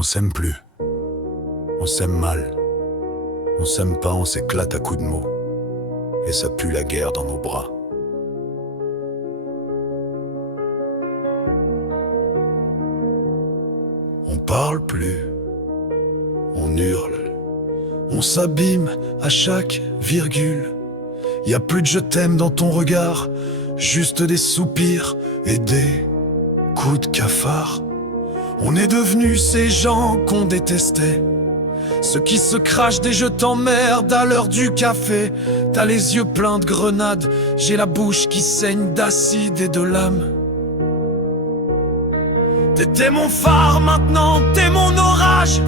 On s'aime plus. On s'aime mal. On s'aime pas, on s'éclate à coups de mots. Et ça pue la guerre dans nos bras. On parle plus. On hurle. On s'abîme à chaque virgule. Y a plus de je t'aime dans ton regard, juste des soupirs et des coups de cafard. On est devenus ces gens qu'on détestait, ceux qui se crachent des je t'emmerde à l'heure du café. T'as les yeux pleins de grenades, j'ai la bouche qui saigne d'acide et de lame. T'étais mon phare, maintenant t'es mon orage.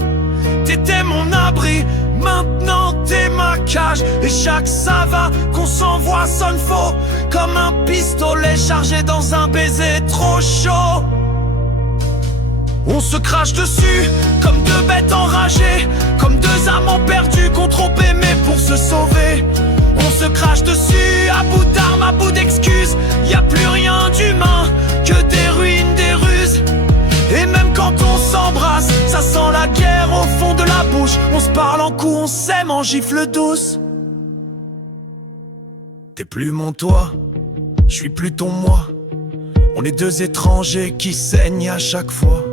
T'étais mon abri, maintenant t'es ma cage. Et chaque ça va qu'on s'envoie sonne faux, comme un pistolet chargé dans un baiser trop chaud. On se crache dessus, comme deux bêtes enragées, comme deux amants perdus qu'on trop aimé pour se sauver. On se crache dessus, à bout d'armes, à bout d'excuses. Y a plus rien d'humain, que des ruines, des ruses. Et même quand on s'embrasse, ça sent la guerre au fond de la bouche. On se parle en coups, on s'aime en gifle douce. T'es plus mon toi, je suis plus ton moi. On est deux étrangers qui saignent à chaque fois.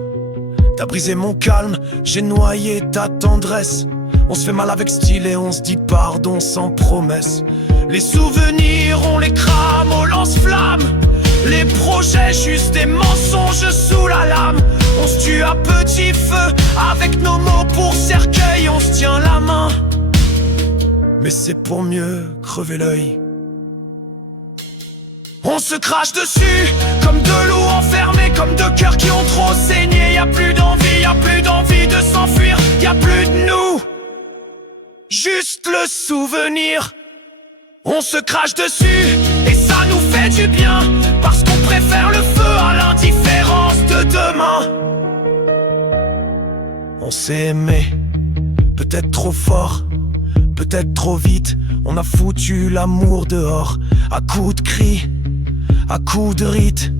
T'as brisé mon calme, j'ai noyé ta tendresse. On se fait mal avec style et on se dit pardon sans promesse. Les souvenirs, on les crame au lance-flamme. Les projets, juste des mensonges sous la lame. On se tue à petit feu, avec nos mots pour cercueil. On se tient la main, mais c'est pour mieux crever l'œil. On se crache dessus, comme deux loups enfermés, comme deux cœurs qui ont trop saigné. Y'a plus d'envie de s'enfuir, y'a plus de nous, juste le souvenir. On se crache dessus, et ça nous fait du bien, parce qu'on préfère le feu à l'indifférence de demain. On s'est aimé, peut-être trop fort, peut-être trop vite. On a foutu l'amour dehors, à coups de cris, à coups de rites.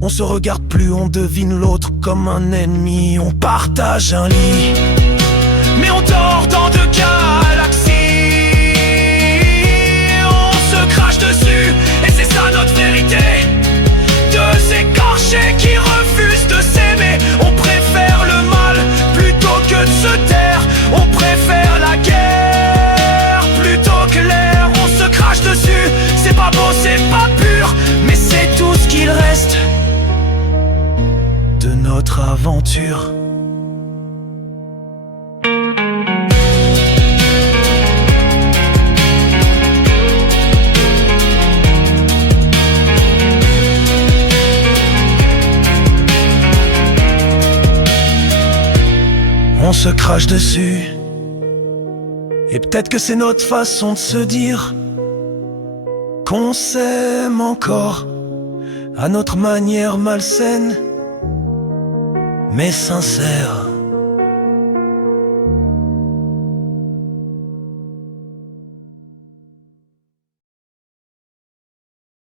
On se regarde plus, on devine l'autre comme un ennemi. On partage un lit, mais on dort dans deux galaxies. On se crache dessus, et c'est ça notre vérité. Deux écorchés qui refusent de s'aimer. On préfère le mal plutôt que de se taire. On préfère la guerre plutôt que l'air. On se crache dessus, c'est pas beau, c'est pas pur, mais c'est tout ce qu'il reste de notre aventure. On se crache dessus, et peut-être que c'est notre façon de se dire qu'on s'aime encore, à notre manière malsaine, mais sincère.